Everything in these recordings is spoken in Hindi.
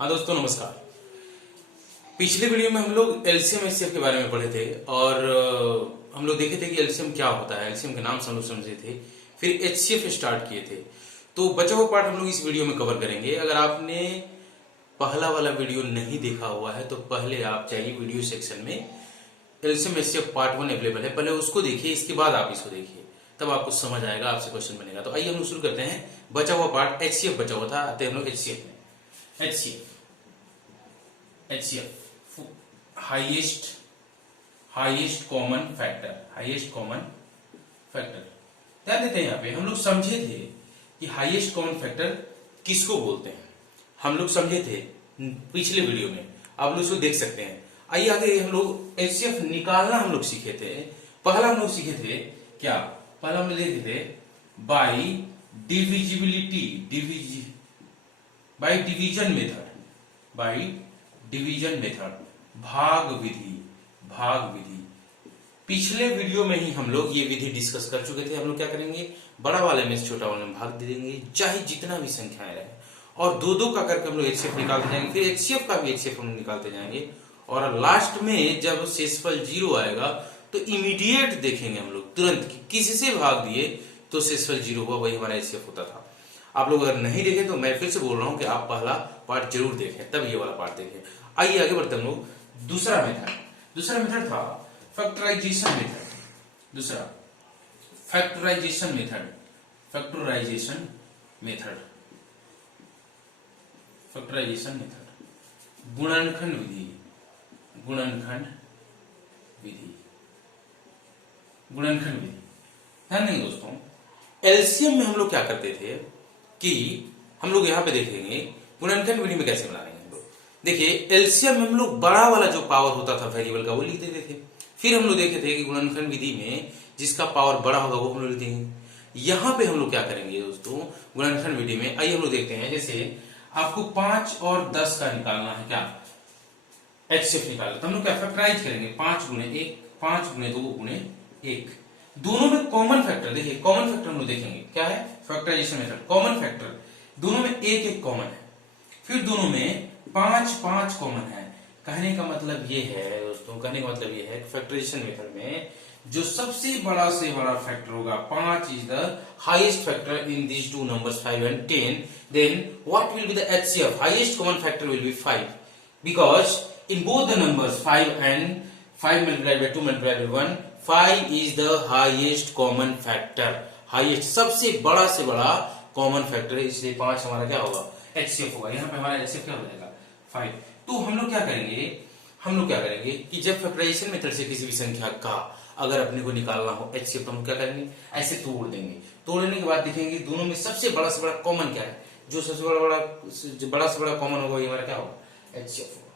हाँ दोस्तों नमस्कार। पिछले वीडियो में हम लोग एलसीएम एचसीएफ के बारे में पढ़े थे और हम लोग देखे थे कि एलसीएम क्या होता है, एलसीएम के नाम से हम लोग समझे थे, फिर एचसीएफ स्टार्ट किए थे। तो बचा हुआ पार्ट हम लोग इस वीडियो में कवर करेंगे। अगर आपने पहला वाला वीडियो नहीं देखा हुआ है तो पहले आप चाहिए वीडियो सेक्शन में एलसीएम एचसीएफ पार्ट 1 अवेलेबल है, पहले उसको देखिए, इसके बाद आप इसको देखिए, तब आपको समझ आएगा, आपसे क्वेश्चन बनेगा। तो आइए हम शुरू करते हैं। बचा हुआ पार्ट एचसीएफ बचा हुआ था, आते हैं हम लोग एचसीएफ में। एचसीएफ हाईएस्ट कॉमन फैक्टर ध्यान देते हैं। यहाँ पे हम लोग समझे थे कि हाईएस्ट कॉमन फैक्टर किसको बोलते हैं, हम लोग समझे थे पिछले वीडियो में, आप लोग उसको देख सकते हैं। आइए आगे हम लोग एचसीएफ निकालना हम लोग सीखे थे। पहला हम लोग सीखे थे क्या, पहला हम लोग देखे थे by divisibility, by division method, भाग विधि। पिछले वीडियो में ही हम लोग ये विधि डिस्कस कर चुके थे। हम लोग क्या करेंगे, बड़ा वाले में से छोटा वाले में भाग दे देंगे, चाहे जितना भी संख्याएं रहे, और दो दो का करके हम लोग एचसीएफ निकालते जाएंगे, फिर एचसीएफ का भी एचसीएफ हम निकालते जाएंगे, और लास्ट में जब शेषफल 0 आएगा तो इमीडिएट देखेंगे हम लोग तुरंत किसी से भाग दिए तो शेषफल 0 हुआ, वही हमारा एचसीएफ होता था। आप लोग अगर नहीं देखें तो मैं फिर से बोल रहा हूं कि आप पहला पार्ट जरूर देखें, तब ये वाला पार्ट देखें। आइए आगे बढ़ते हैं हम लोग। दूसरा मेथड था फैक्टराइजेशन मेथड, गुणनखंड विधि। ध्यान देंगे दोस्तों, एलसीएम में हम लोग क्या करते थे कि हम लोग यहां पे देखेंगे गुणनखंड विधि में कैसे बनाएंगे हम लोग। देखिए एलसीएम में हम लोग बड़ा वाला जो पावर होता था वेरिएबल का वो लिख देते थे, फिर हम लोग देखे थे कि गुणनखंड विधि में जिसका पावर बड़ा होगा वो हम लोग लिख देंगे। यहां पे हम लोग क्या करेंगे दोस्तों, गुणनखंड विधि में आइए हम लोग देखते हैं। जैसे आपको 5 और 10 का निकालना है, क्या एचसीएफ निकालना, तो हम लोग क्या फैक्टराइज करेंगे, 5 गुणे 1, 5 गुणे 2 गुणे 1। दोनों में कॉमन फैक्टर, देखिए कॉमन फैक्टर हम लोग देखेंगे क्या है, फैक्टराइजेशन मेथड, कॉमन फैक्टर दोनों में 1 1 कॉमन है, फिर दोनों में 5 5 कॉमन है। कहने का मतलब ये है दोस्तों, फैक्टराइजेशन मेथड में जो सबसे बड़ा से बड़ा फैक्टर होगा 5 is the highest factor in these two numbers 5 and 10, then what will be the HCF? Highest common factor will be 5, because in both the numbers 5 and 5 multiplied by 2 multiplied by 1, 5 is the highest common factor, highest सबसे बड़ा से बड़ा कॉमन फैक्टर है, इसलिए 5 हमारा क्या होगा, एचसीएफ होगा। यहाँ पे हमारा एचसीएफ क्या हो जाएगा, 5। तो हम लोग क्या करेंगे कि जब फैक्टराइजेशन मेथड से किसी भी संख्या का अगर अपने को निकालना हो एचसीएफ, तो हम क्या करेंगे, ऐसे तोड़ देंगे। तोड़ने के बाद देखेंगे दोनों में सबसे बड़ा से बड़ा कॉमन क्या है, जो सबसे बड़ा से बड़ा कॉमन होगा, ये हमारा क्या होगा, एचसीएफ होगा।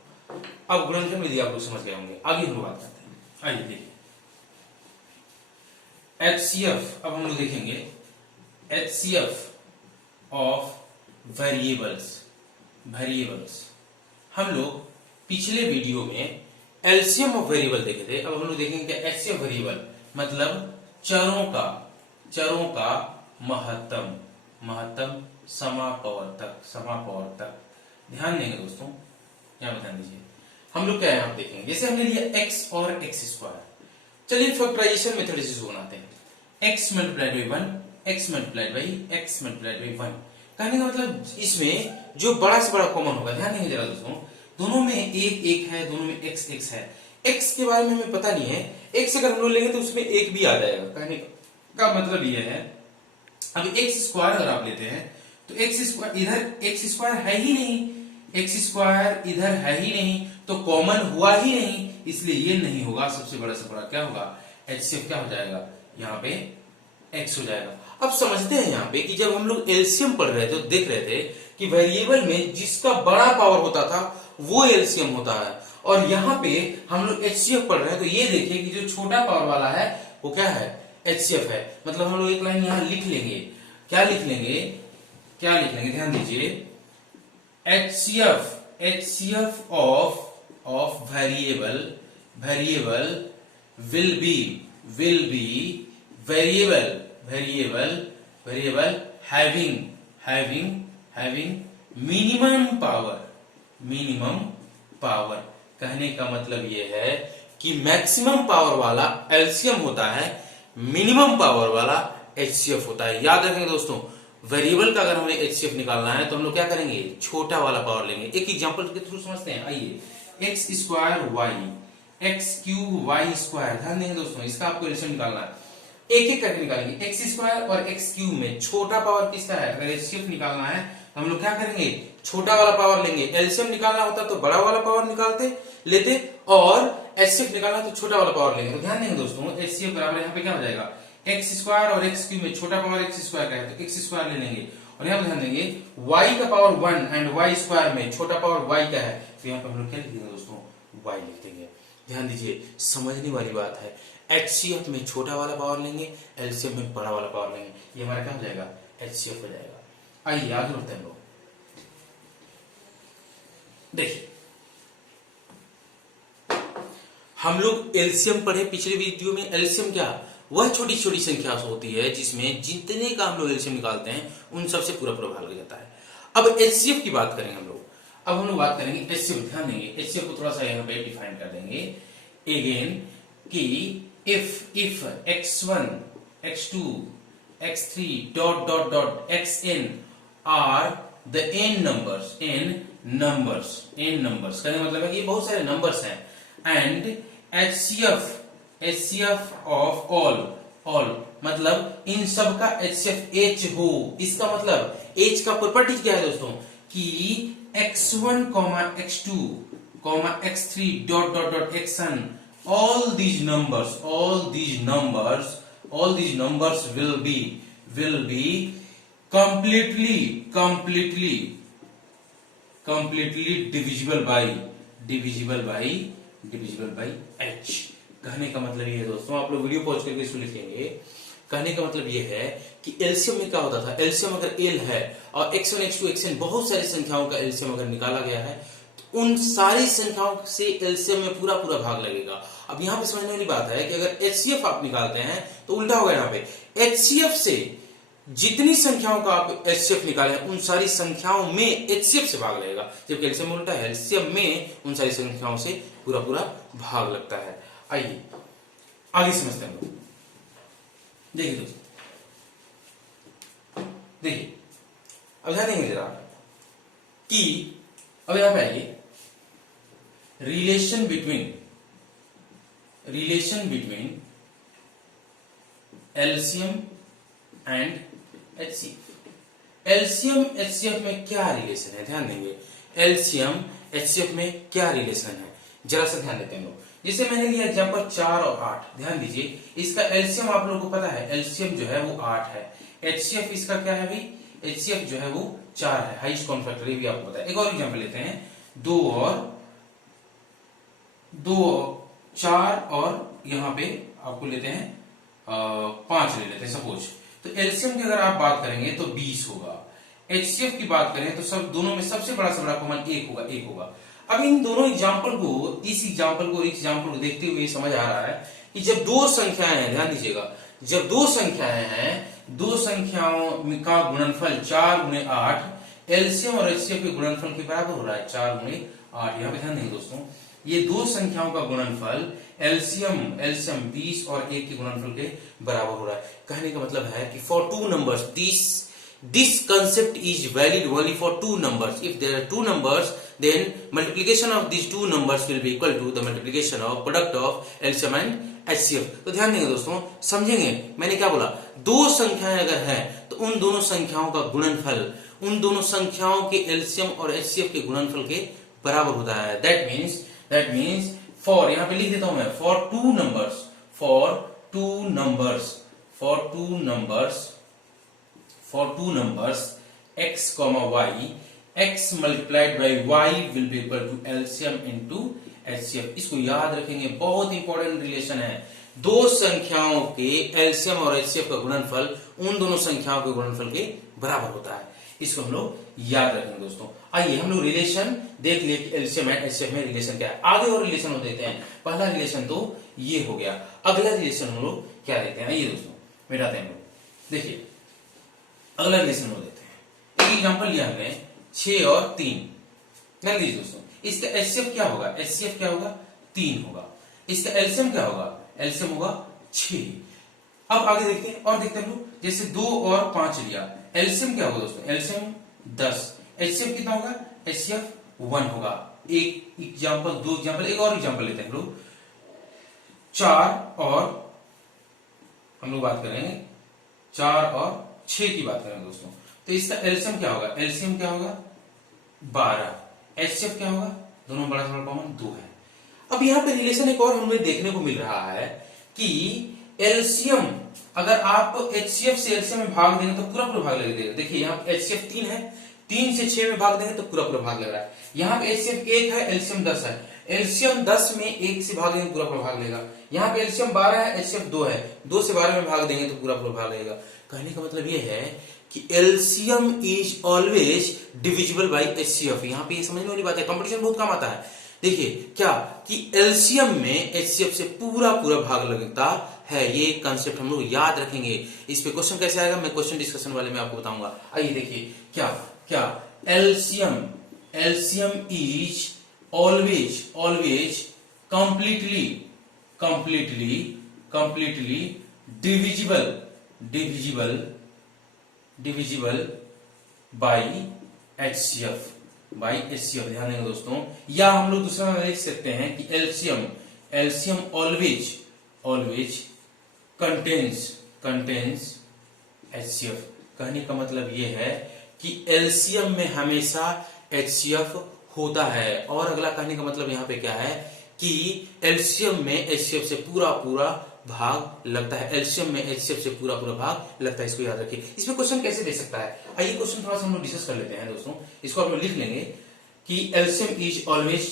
अब गुणनखंड विधि आप लोग समझ गए होंगे, आगे हम बात करते हैं। आइए देखिए एचसीएफ, अब हम लोग देखेंगे एचसीएफ ऑफ वेरिएबल्स। हम लोग पिछले वीडियो में एलसीएम ऑफ वेरिएबल देखे थे, अब हम लोग देखेंगे क्या एचसीएफ वेरिएबल, मतलब चरों का महत्तम समापवर्तक। ध्यान देंगे दोस्तों, यहाँ ध्यान दीजिए, हम लोग क्या यहाँ देखेंगे, जैसे हमने लिया x और x²। चलिए फैक्टराइजेशन मेथड से बनाते हैं, x multiplied by 1, x multiplied by 1। कहने का मतलब इसमें जो बड़ा से बड़ा कॉमन होगा, ध्यान देंगे जरा दोस्तों, दोनों में 1 1 है, दोनों में x x है। x के बारे में हमें पता नहीं है, x अगर हम लोग लेंगे तो उसमें 1 भी आ जाएगा। कहने का मतलब यह है, अभी x² अगर आप लेते हैं तो x² इधर x² है ही नहीं, तो कॉमन हुआ ही नहीं, इसलिए ये नहीं होगा। सबसे बड़ा से बड़ा क्या होगा, एचसीएफ क्या हो जाएगा, यहाँ पे x हो जाएगा। अब समझते हैं यहाँ पे कि जब हम लोग एलसीएम पढ़ रहे थे तो देख रहे थे कि वेरिएबल में जिसका बड़ा पावर होता था वो एलसीएम होता है, और यहाँ पे हम लोग एचसीएफ पढ़ रहे हैं तो ये देखिए कि जो छोटा पावर वाला है वो क्या है, एचसीएफ है। मतलब हम लोग एक लाइन यहाँ लिख लेंगे, क्या लिख लेंगे, ध्यान दीजिए, HCF of variable will be variable having minimum power minimum power. कहने का मतलब यह है कि मैक्सिमम पावर वाला एलसीएम होता है, मिनिमम पावर वाला एचसीएफ होता है। याद रखेंगे दोस्तों, वेरिएबल का अगर हमें एचसीएफ निकालना है तो हम लोग क्या करेंगे, छोटा वाला पावर लेंगे। एक एग्जांपल के थ्रू समझते हैं। आइए, X square Y, X cube Y square. ध्यान देंगे दोस्तों, इसका आपको एलसीएम निकालना है। एक एक करके निकालेंगे। एक्स स्क्वायर और एक्स क्यूब में छोटा पावर किसका है? अगर एचसीएफ निकालना है तो हम लोग क्या करेंगे, छोटा वाला पावर लेंगे। एलसीएम निकालना होता तो बड़ा वाला पावर निकालते लेते, और एचसीएफ निकालना तो छोटा वाला पावर लेंगे। तो ध्यान देंगे दोस्तों, एचसीएफ बराबर यहाँ पे क्या हो जाएगा, एक्स स्क्वायर और एक्स क्यूब में छोटा पावर एक्स स्क्वायर का है तो एक्स स्क्वायर ले लेंगे, और यहाँ पे ध्यान देंगे y का पावर 1 एंड y स्क्वायर में छोटा पावर y का है तो यहाँ पे हम लोग क्या लिख देंगे दोस्तों, y लिख देंगे। ध्यान दीजिए, समझने वाली बात है। एचसीएफ में छोटा वाला पावर लेंगे, एलसीएफ में बड़ा वाला पावर लेंगे, ये हमारा क्या हो जाएगा, एचसीएफ हो जाएगा। आइए आगे बढ़ते हैं हम लोग। देखिए, हम लोग एलसीएम पढ़े पिछले वीडियो में। एलसीएम क्या, वह छोटी छोटी संख्या होती है जिसमें जितने का हम लोग एलसीएम निकालते हैं उन सबसे पूरा पूरा भाग लग जाता है। अब एचसीएफ की बात करेंगे हम लोग। अब हम लोग बात करेंगे एचसीएफ। ध्यान देंगे, एचसीएफ को थोड़ा सा यहाँ पे डिफाइन कर देंगे अगेन कि if x1 x2 x3 dot dot dot xn are the n numbers, n numbers का मतलब है कि बहुत सारे नंबर्स हैं, एंड HCF ऑफ ऑल मतलब इन सब का HCF H हो। इसका मतलब H का प्रॉपर्टी क्या है दोस्तों, कि x1, x2, x3 dot dot dot xn, all these numbers will be completely divisible by h। कहने का मतलब ये है दोस्तों, आप लोग वीडियो पॉज करके इसको लिखेंगे। कहने का मतलब ये है कि एलसीएम में क्या होता था, एलसीएम अगर एल है और x1 x2 xn बहुत सारी संख्याओं का एलसीएम अगर निकाला गया है तो उन सारी संख्याओं से एलसीएम में पूरा पूरा भाग लगेगा। अब यहाँ पे समझने वाली बात है कि अगर एचसीएफ आप निकालते हैं तो उल्टा होगा। यहाँ पे एचसीएफ से जितनी संख्याओं का आप एचसीएफ निकाले उन सारी संख्याओं में एचसीएफ से भाग लगेगा, जबकि एलसीएम में उल्टा है, एलसीएम में उन सारी संख्याओं से पूरा पूरा भाग लगता है। आइए आगे समझते हैं। देखिए दोस्तों, देखिए अब ध्यान देंगे जरा कि अब यहां पे आइए, relation between LCM and HCF. LCM HCF में क्या रिलेशन है, ध्यान देंगे। एलसीएम एचसीएफ में क्या रिलेशन है, जरा सा ध्यान देते हैं लोग। जैसे मैंने लिया एग्जांपल 4 और 8, ध्यान दीजिए, इसका एलसीएम आप लोगों को पता है, एलसीएम जो है वो 8 है। एचसीएफ इसका क्या है भाई, एचसीएफ जो है वो 4 है, हाईएस्ट कॉमन फैक्टर, ये भी आपको पता है। एक और एग्जांपल लेते हैं, 4 और यहाँ पे आपको लेते हैं 5 ले लेते हैं सपोज। तो एलसीएम की अगर आप बात करेंगे तो 20 होगा। एचसीएफ की बात करें तो सब दोनों में सबसे बड़ा से बड़ा कॉमन 1 होगा। अब इन दोनों एग्जाम्पल को, इस एग्जाम्पल को देखते हुए समझ आ रहा है कि जब दो संख्याएं हैं, ध्यान दीजिएगा, जब दो संख्याएं हैं, दो संख्याओं का गुणनफल 4 गुणे 8, एलसीएम और एचसीएफ के गुणनफल के बराबर हो रहा है 4 गुणे 8। यहाँ पे ध्यान देंगे दोस्तों, ये दो संख्याओं का गुणनफल एलसीएम 20 और 1 के गुणनफल के बराबर हो रहा है। कहने का मतलब है कि for two numbers this concept is valid only for two numbers. If there are two numbers, then multiplication of these two numbers will be equal to the multiplication of product of LCM and HCF। तो ध्यान देंगे दोस्तों, समझेंगे मैंने क्या बोला। दो संख्याएं अगर है तो उन दोनों संख्याओं का गुणनफल उन दोनों संख्याओं के एलसीएम और एचसीएफ के गुणनफल के बराबर होता है। दैट मीन्स फॉर, यहाँ पे लिख देता हूं मैं, for two numbers x, y, x multiplied by y will be equal to LCM into HCF। इसको याद रखेंगे, बहुत इंपॉर्टेंट रिलेशन है। दो संख्याओं के एलसीएम और एचसीएफ का गुणनफल उन दोनों संख्याओं के गुणनफल के बराबर होता है। इसको हम लोग याद रखेंगे दोस्तों। आइए हम लोग रिलेशन देख लिए कि एलसीएम एंड एचसीएफ में रिलेशन क्या है। आगे और रिलेशन हो देते हैं। पहला रिलेशन तो ये हो गया, अगला रिलेशन हम लोग क्या देते हैं, आइए दोस्तों मिटाते हैं हम लोग। देखिए अगला रिलेशन हो देते हैं। एक एग्जांपल लिया हमने 6 और 3, ध्यान दीजिए दोस्तों, इसका एचसीएफ क्या होगा, एचसीएफ क्या होगा 3 होगा। इसका एलसीएम क्या होगा, एलसीएम होगा 6। अब आगे देखते हैं और देखते हैं हम लोग, जैसे 2 और 5 लिया, एलसीएम क्या होगा दोस्तों, एलसीएम 10। एचसीएफ कितना होगा, एचसीएफ 1 होगा। एक एग्जांपल, 2 एग्जांपल, एक और एग्जांपल लेते हैं हम लोग, 4 और हम लोग बात करेंगे 4 और 6 की बात करेंगे दोस्तों। तो इसका एलसीएम क्या होगा, एलसीएम क्या होगा 12। एचसीएफ क्या होगा, दोनों बड़ा से बड़ा कॉमन 2 है। अब यहाँ पे रिलेशन एक और हमें देखने को मिल रहा है कि एलसीएम अगर आप एचसीएफ से एलसीएम में भाग देंगे तो पूरा भाग लगेगा। देखिए यहाँ पे एचसीएफ 3 है, 3 से 6 में भाग देंगे तो पूरा भाग लग रहा है। यहाँ पे एचसीएफ 1 है, एलसीएम 10 है, एलसीएम 10 में 1 से भाग देंगे पूरा भाग लेगा। यहाँ पे एलसीएम 12 है, एचसीएफ 2 है, 2 से 12 में भाग देंगे तो पूरा भाग लगेगा। कहने का मतलब ये है कि LCM is always divisible by HCF. यहाँ पे ये समझने वाली बात है, कंपटीशन बहुत कम आता है। देखिए क्या कि एलसीएम में एचसीएफ से पूरा भाग लगता है, ये कंसेप्ट हम लोग याद रखेंगे। इस पे क्वेश्चन कैसे आएगा मैं क्वेश्चन डिस्कशन वाले में आपको बताऊंगा। आइए देखिए क्या LCM is always completely divisible by HCF. ध्यान देंगे दोस्तों, या हम लोग दूसरा में देख सकते हैं कि एलसीएम ऑलवेज कंटेन्स एचसीएफ। कहने का मतलब यह है कि एलसीएम में हमेशा एचसीएफ होता है। और अगला कहने का मतलब यहाँ पे क्या है कि एलसीएम में एचसीएफ से पूरा भाग लगता है। एलसीएम में एचसीएफ से पूरा भाग लगता है, इसको याद रखिए। इसमें क्वेश्चन कैसे दे सकता है, आइए क्वेश्चन थोड़ा सा हम लोग डिस्कस कर लेते हैं दोस्तों। इसको आप लोग लिख लेंगे कि LCM is always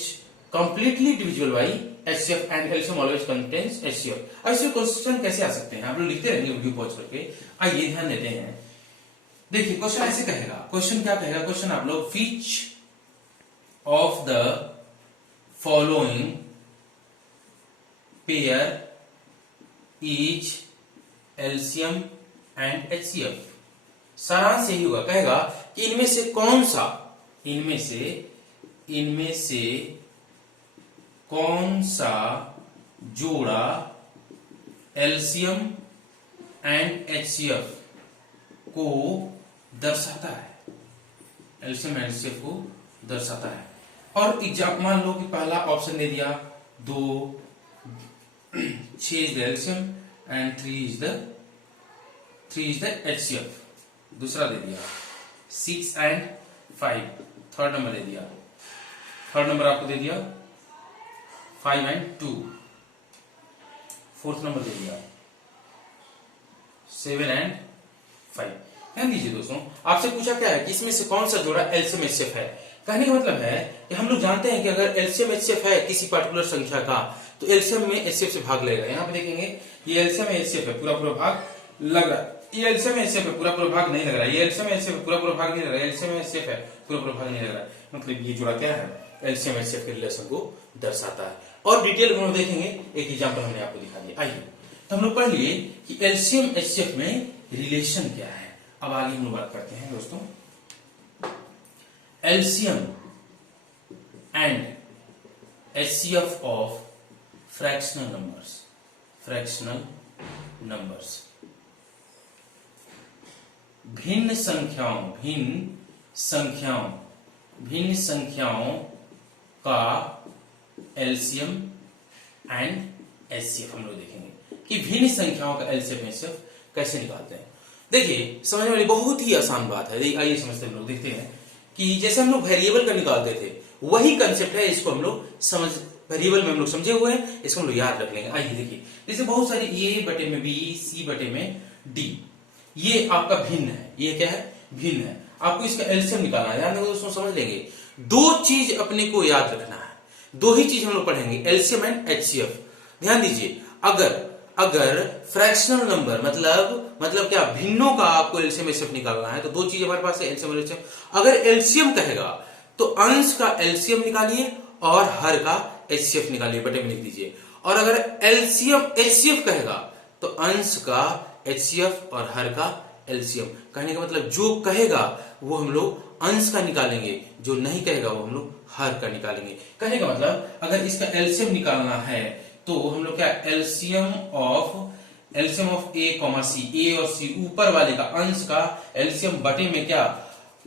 completely divisible by HCF and LCM always contains HCF. अब इसमें क्वेश्चन कैसे आ सकते हैं, आप लोग लिखते रहेंगे वीडियो पॉज करके। आइए ध्यान देते हैं, देखिए क्वेश्चन ऐसे कहेगा। क्वेश्चन क्या कहेगा, क्वेश्चन आप लोग which of the following pair is LCM and HCF. सारांश यही होगा, कहेगा कि इनमें से कौन सा जोड़ा एलसीएम एंड एचसीएफ को दर्शाता है, एलसीएम एंड एचसीएफ को दर्शाता है। और एग्जाम मान लो कि पहला ऑप्शन दे दिया 2, 6 is the LCM and 3 is the HCF। दूसरा दे दिया 6 and 5, थर्ड नंबर दे दिया, थर्ड नंबर आपको दे दिया 5 and 2, फोर्थ नंबर दे दिया 7 and 5। ध्यान दीजिए दोस्तों, आपसे पूछा क्या है कि इसमें से कौन सा जोड़ा एलसीएम एचसीएफ है। कहने का मतलब है कि हम लोग जानते हैं कि अगर एलसीएम एचसीएफ है किसी पर्टिकुलर संख्या का तो एलसीएम में एचसीएफ से भाग लगेगा। यहाँ पे देखेंगे ये एलसीएम में एचसीएफ है, पूरा भाग लग रहा है। ये एलसीएम में एचसीएफ है, पूरा भाग नहीं लग रहा है। ये एलसीएम में एचसीएफ है, पूरा भाग नहीं लग रहा है। एलसीएम में एचसीएफ है, पूरा भाग नहीं लग रहा है। मतलब ये जोड़ा क्या है, एलसीएम एचसीएफ के रिलेशन को दर्शाता है। और डिटेल में हम देखेंगे, एक एग्जाम्पल हमने आपको दिखा दिया। आइए तो हम लोग पढ़ लिए कि एलसीएम एचसीएफ में रिलेशन क्या है। अब आगे हम लोग बात करते हैं दोस्तों, LCM and HCF of fractional numbers. भिन्न संख्याओं का एलसीएम एंड एचसीएफ हम लोग देखेंगे कि भिन्न संख्याओं का एलसीएम एचसीएफ कैसे निकालते हैं। देखिए समझने वाली बहुत ही आसान बात है। आइए समझते हैं, हम लोग देखते हैं कि जैसे हम लोग वेरिएबल का निकालते थे वही कंसेप्ट है, इसको हम लोग वेरिएबल में हम लोग समझे हुए हैं, इसको हम लोग याद रख लेंगे। आइए देखिए, जैसे बहुत सारे ए बटे में बी, सी बटे में डी, ये आपका भिन्न है। ये क्या है, भिन्न है। आपको इसका एलसीएम निकालना है। ध्यान देंगे दोस्तों, समझ लेंगे। दो चीज अपने को याद रखना है, दो ही चीज हम लोग पढ़ेंगे, एलसीएम एंड एचसीएफ। ध्यान दीजिए, अगर फ्रैक्शनल नंबर मतलब क्या, भिन्नों का आपको एलसीएम एचसीएफ निकालना है तो दो चीज हमारे पास है, एलसीएम और एचसीएफ। अगर एलसीएम कहेगा तो अंश का एलसीएम निकालिए और हर का एचसीएफ निकालिए, बटे में लिख दीजिए। और अगर एलसीएम एचसीएफ कहेगा तो अंश का एचसीएफ और हर का एलसीएम। कहने का मतलब जो कहेगा वो हम लोग अंश का निकालेंगे, जो नहीं कहेगा वो हम लोग हर का निकालेंगे। कहने का मतलब अगर इसका एलसीएम निकालना है तो हम लोग क्या एलसीएम ऑफ ए कॉमा सी, ए और सी ऊपर वाले का अंश का एलसीएम बटे में क्या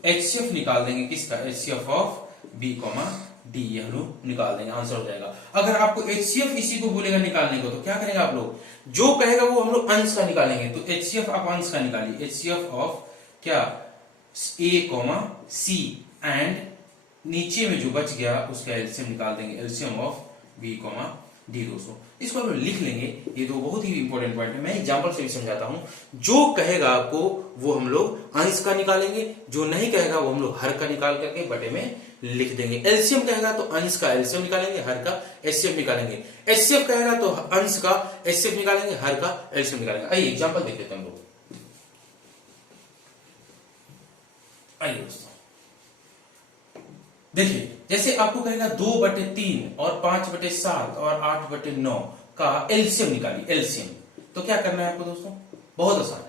एचसीएफ निकाल देंगे, किसका HCF of B comma D, ये हम लोग निकाल देंगे, आंसर हो जाएगा। अगर आपको एचसीएफ इसी को बोलेगा निकालने को तो क्या करेंगे आप लोग, जो कहेगा वो हम लोग अंश का निकालेंगे। तो एचसीएफ आप अंश का निकालिए, एचसीएफ ऑफ क्या ए कॉमा सी एंड नीचे में जो बच गया उसका एलसीएम निकाल देंगे, LCM of B comma D. दोस्तों इसको हम लिख लेंगे, ये दो बहुत ही इंपॉर्टेंट पॉइंट है, मैं एग्जांपल से भी समझाता हूं। जो कहेगा आपको वो हम लोग अंश का निकालेंगे, जो नहीं कहेगा वो हम लोग हर का निकाल करके बटे में लिख देंगे। एलसीएम कहेगा तो अंश का एलसीएम निकालेंगे, हर का एचसीएफ निकालेंगे। एचसीएफ कहेगा तो अंश का एचसीएफ निकालेंगे, हर का एलसीएम निकालेंगे। आइए एग्जांपल देख लेते हैं हम लोग। आइए दोस्तों देखिए, जैसे आपको कहेगा 2/3 और 5/7 और 8/9 का एलसीएम निकालिए, एलसीएम। तो क्या करना है आपको दोस्तों, बहुत आसान है।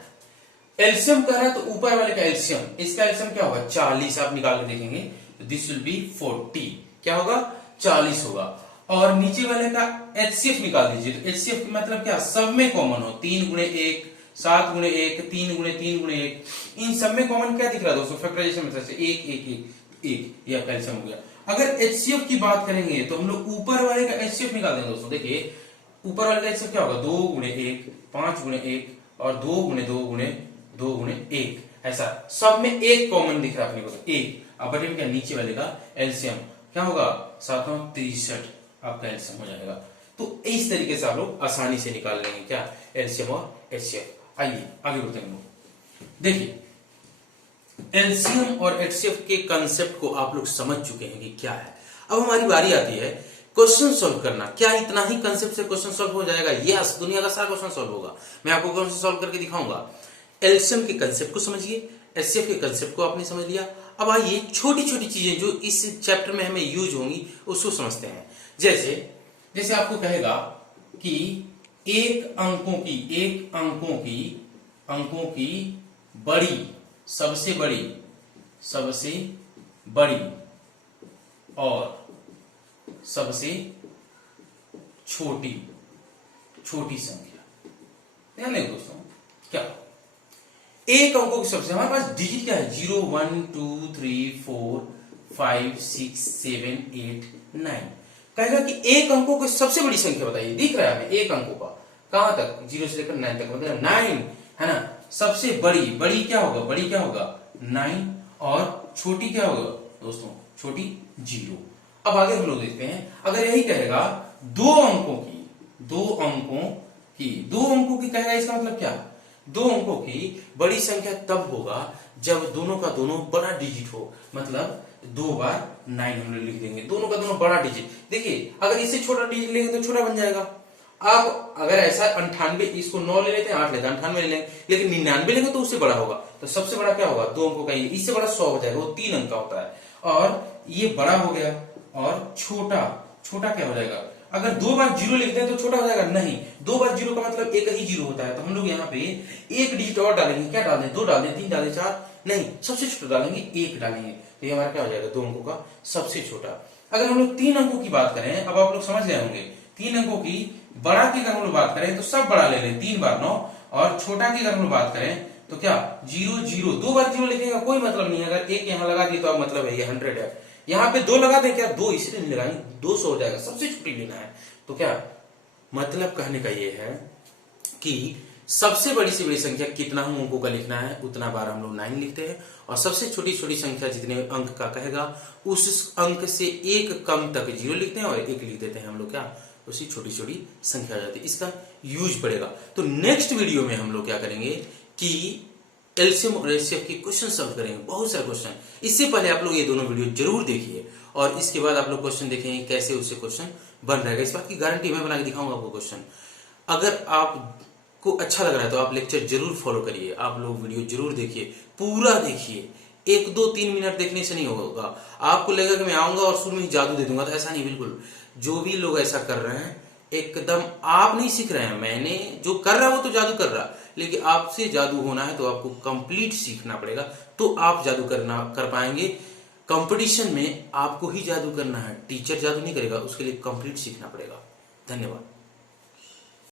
एलसीएम कह रहा है तो ऊपर वाले का एलसीएम, इसका एलसीएम क्या होगा 40, आप निकाल के देखेंगे तो दिस विल बी 40, क्या होगा 40 होगा। और नीचे वाले का एचसीएफ निकाल दीजिए, तो एचसीएफ का मतलब क्या, सब में कॉमन हो, 3 गुणे 1, 7 गुणे 1, 3 गुणे 3 गुणे 1, इन सब में कॉमन क्या दिख रहा है दोस्तों, फैक्टराइजेशन मेथड से 1 1 1 1, ये आपका एलसीएम हो गया। अगर एचसीएफ की बात करेंगे तो हम लोग ऊपर वाले का एचसीएफ निकाल देंगे दोस्तों। देखिए ऊपर वाले का एचसीएफ क्या होगा, 2 गुणे 1, 5 गुणे 1 और 2 गुणे 2 गुणे 2 गुणे 1, ऐसा सब में एक कॉमन दिख रहा है अपने को, तो 1। अब बटे में क्या, नीचे वाले का एलसीएम क्या होगा 7 63, आपका एलसीएम हो जाएगा। तो इस तरीके से आप लोग आसानी से निकाल लेंगे क्या, एलसीएम और एचसीएफ। आइए आगे बढ़ते हैं। देखिए एलसीएम और एचसीएफ के कंसेप्ट को आप लोग समझ चुके हैं कि क्या है। अब हमारी बारी आती है क्वेश्चन सॉल्व करना। क्या इतना ही कंसेप्ट से क्वेश्चन सॉल्व हो जाएगा? यस, दुनिया का सारा क्वेश्चन सॉल्व होगा, मैं आपको क्वेश्चन सॉल्व करके दिखाऊंगा। एलसीएम के कंसेप्ट को समझिए, एचसीएफ के कंसेप्ट को आपने समझ लिया। अब आइए छोटी छोटी चीजें जो इस चैप्टर में हमें यूज होंगी उसको समझते हैं। जैसे जैसे आपको कहेगा कि अंकों की बड़ी, सबसे बड़ी और सबसे छोटी संख्या। ध्यान दें दोस्तों, क्या एक अंकों की सबसे, हमारे पास डिजिट क्या है 0 1 2 3 4 5 6 7 8 9। कहेगा कि एक अंकों की सबसे बड़ी संख्या बताइए। दिख रहा है हमें एक अंकों का, कहां तक, 0 से लेकर 9 तक, मतलब 9 है ना। सबसे बड़ी क्या होगा 9 और छोटी क्या होगा दोस्तों, छोटी 0। अब आगे हम लोग देखते हैं, अगर यही कहेगा दो अंकों की कहेगा, इसका मतलब क्या, 2 अंकों की बड़ी संख्या तब होगा जब दोनों का दोनों बड़ा डिजिट हो, मतलब 2 बार 9 हम लोग लिख देंगे, दोनों का दोनों बड़ा डिजिट। देखिए अगर इससे छोटा डिजिट लेंगे तो छोटा बन जाएगा। आप अगर ऐसा 98, इसको 9 ले लेते हैं, 8 लेते हैं, 98 ले लेंगे, लेकिन 99 लेंगे तो उससे बड़ा होगा। तो सबसे बड़ा क्या होगा 2 अंकों का, इससे बड़ा 100 हो जाएगा, वो 3 अंक का होता है। और ये बड़ा हो गया, और छोटा क्या हो जाएगा, अगर 2 बार 0 लिखते हैं तो छोटा हो जाएगा, नहीं, 2 बार 0 का मतलब एक ही 0 होता है। तो हम लोग यहाँ पे एक डिजिट और डालेंगे, क्या डालें, 2 डालें, 3 डालें, 4 नहीं, सबसे छोटा डालेंगे, 1 डालेंगे, तो ये हमारा क्या हो जाएगा 2 अंकों का सबसे छोटा। अगर हम लोग 3 अंकों की बात करें, अब आप लोग समझ गए होंगे, 3 अंकों की बड़ा की अगर हम लोग बात करें तो सब बड़ा ले लें, 3 बार 9, और छोटा की अगर हम लोग बात करें तो क्या 0 0, 2 बार 0 लिखने का कोई मतलब नहीं है। अगर एक यहाँ लगा दिए तो अब मतलब है ये 100 है, यहाँ पे 2 लगा दें, क्या 2 इसलिए नहीं लगाएंगे, 200 हो जाएगा, सबसे छोटी लेना है। तो क्या मतलब कहने का ये है कि सबसे बड़ी से बड़ी संख्या कितना हम अंकों का लिखना है उतना बार हम लोग 9 लिखते हैं, और सबसे छोटी छोटी संख्या जितने अंक का कहेगा उस अंक से एक कम तक 0 लिखते हैं और 1 लिख देते हैं हम लोग, क्या उसी छोटी छोटी संख्या आ जाती है। इसका यूज पड़ेगा। तो नेक्स्ट वीडियो में हम लोग क्या करेंगे कि एलसीएम और एचसीएफ के क्वेश्चन सॉल्व करेंगे, बहुत सारे क्वेश्चन। इससे पहले आप लोग ये दोनों वीडियो जरूर देखिए, और इसके बाद आप लोग क्वेश्चन देखेंगे कैसे उससे क्वेश्चन बन रहेगा। इस बात की गारंटी मैं बना के दिखाऊंगा आपको क्वेश्चन। अगर आपको अच्छा लग रहा है तो आप लेक्चर जरूर फॉलो करिए, आप लोग वीडियो जरूर देखिए, पूरा देखिए। 1 2 3 मिनट देखने से नहीं होगा, आपको लगेगा कि मैं आऊंगा और शुरू में ही जादू दे दूंगा, तो ऐसा नहीं, बिल्कुल। जो भी लोग ऐसा कर रहे हैं एकदम आप नहीं सीख रहे हैं, मैंने जो कर रहा है वो तो जादू कर रहा, लेकिन आपसे जादू होना है तो आपको कंप्लीट सीखना पड़ेगा, तो आप जादू कर पाएंगे। कंपटीशन में आपको ही जादू करना है, टीचर जादू नहीं करेगा, उसके लिए कंप्लीट सीखना पड़ेगा। धन्यवाद।